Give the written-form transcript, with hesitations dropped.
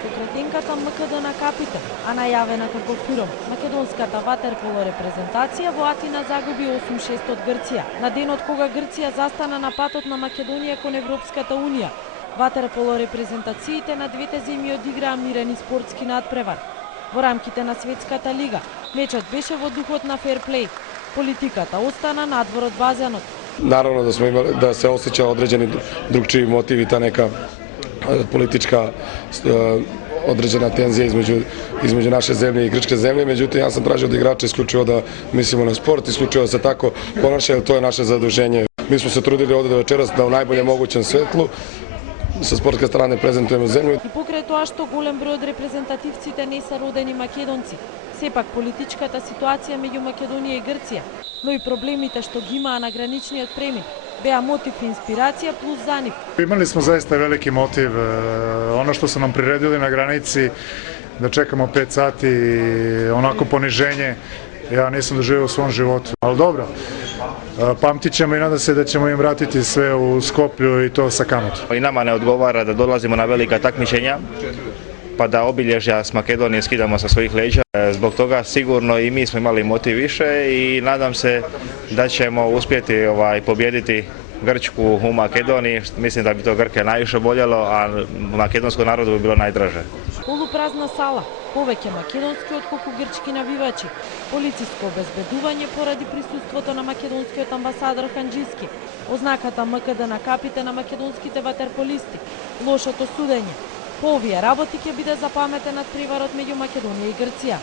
со кретенката МКД на Капитал, а најавена како фиром, македонската ватерполо репрезентација во Атина загуби 8-6 од Грција. На денот кога Грција застана на патот на Македонија кон Европската унија, ватерполо репрезентациите на двете земји одиграа мирен и спортски надпревар. Во рамките на Светската лига, мечот беше во духот на ферплей. Политиката остана надвор од базенот. Наравно да сме имали, да се осеќа одреđeni другчиви мотиви, та нека политичка одреđena тензија измеѓу наше земје и грчке земје, меѓутоа јас сам тражио од играча исклучиво да мислимо на спорт, исклучиво да се тако понашају, тоа е наше задолжение. Mi smo se trudili ovde do večeras da u najboljem mogućem svetlu sa sportske strane prezentujemo zemlju. И покрај тоа што голем број од репрезентативците не се родени македонци, сепак политичката ситуација меѓу Македонија и Грција, но и проблемите што ги имаа на граничниот премин, беа мотив и инспирација плюс за нив. Имали smo zaista veliki motiv, ono što su nam priredili na granici, da čekamo 5 sati, onako poniženje, ja nisam doživio u svom životu. Ali dobro, pamtit ćemo i nadam se da ćemo im vratiti sve u Skoplju i to sa kamatom. I nama ne odgovara da dolazimo na velika takmičenja, pa da obilježja s Makedonije skidamo sa svojih leđa. Zbog toga sigurno i mi smo imali motiv više i nadam se da ćemo uspjeti pobijediti Grčku u Makedoniji. Mislim da bi to Grke najviše boljelo, a makedonskom narodu bi bilo najdraže. Полупразна сала, повеќе македонски отколку грчки навивачи, полициско обезбедување поради присуството на македонскиот амбасадор Ханџиски, ознаката МКД на капите на македонските ватерполисти, лошото судење. По овие работи ќе биде запаметен надпреварот меѓу Македонија и Грција.